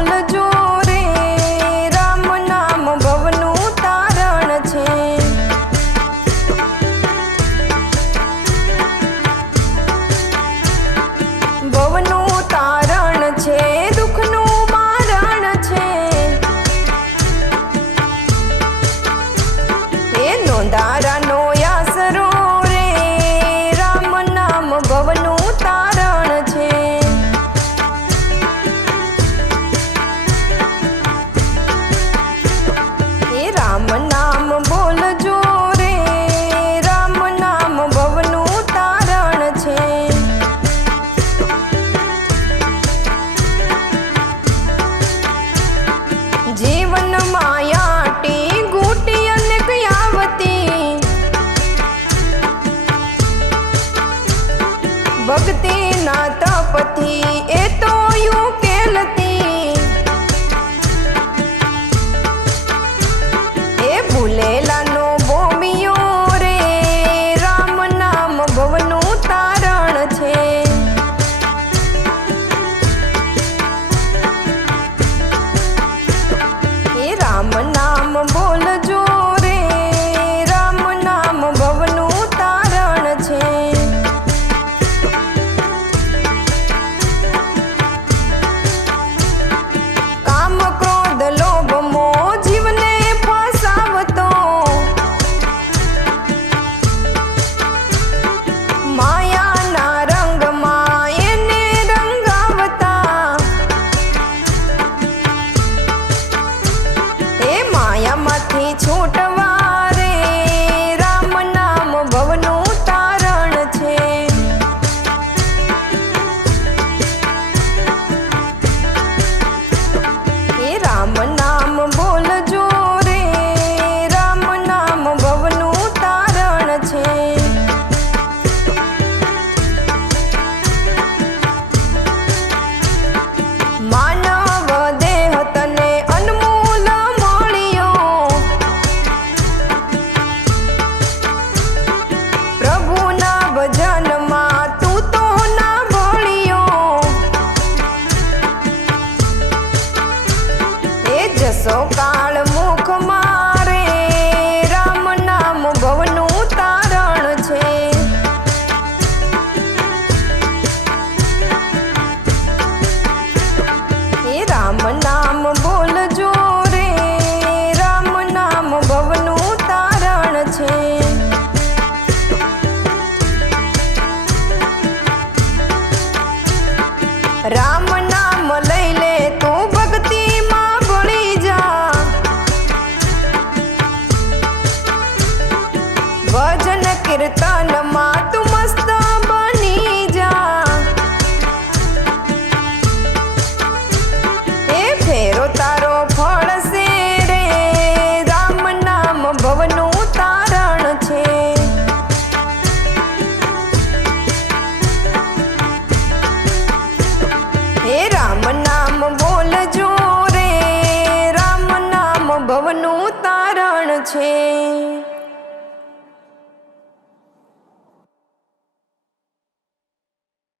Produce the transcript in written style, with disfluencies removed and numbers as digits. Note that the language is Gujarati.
બોલજો રે, રામ નામ ભવનું તારણ છે। ભવનું તારણ છે, દુઃખનું મારણ છે। એ નોંધારાનો આસરો રે, રામ નામ ભવનું તારણ છે। એ રામ નામ બોલજો રે, રામ નામ ભવનું તારણ છે। જીવન માયાટી ગૂટી અને કયાવતી, ભક્તિ ના તપથી એ તો યુ કેલતી। એ ભૂલેલાનો ભોમિયો રે, રામ નામ ભવનું તારણ છે। એ રામ નામ બોલજો રે, રામ નામ ભવનું તારણ છે। કામ ક્રોધ લોભ મોહ જીવને ફસાવતો, માયાના રંગમાં એને રંગાવતા। એ માયામાંથી છૂટવા રે, રામ નામ ભવનું તારણ છે। એ રામ નામ બોલજો રે, રામ નામ ભવનું તારણ છે। માનવ દેહ તને અનમોલ મળ્યો, પ્રભુના ભજનમાં તું તો ના ભળ્યો। એ જસો કાળ મુખ મારે, રામ નામ ભવનું તારણ છે। એ રામ નામ બોલજો રે, રામ નામ ભવનું તારણ છે। રામ નામ લઈ લે તું ભક્તિમાં ભળી જા, ભજન કીર્તનમાં તું મસ્ત બની જા। એ ફેરો તારો ફળશે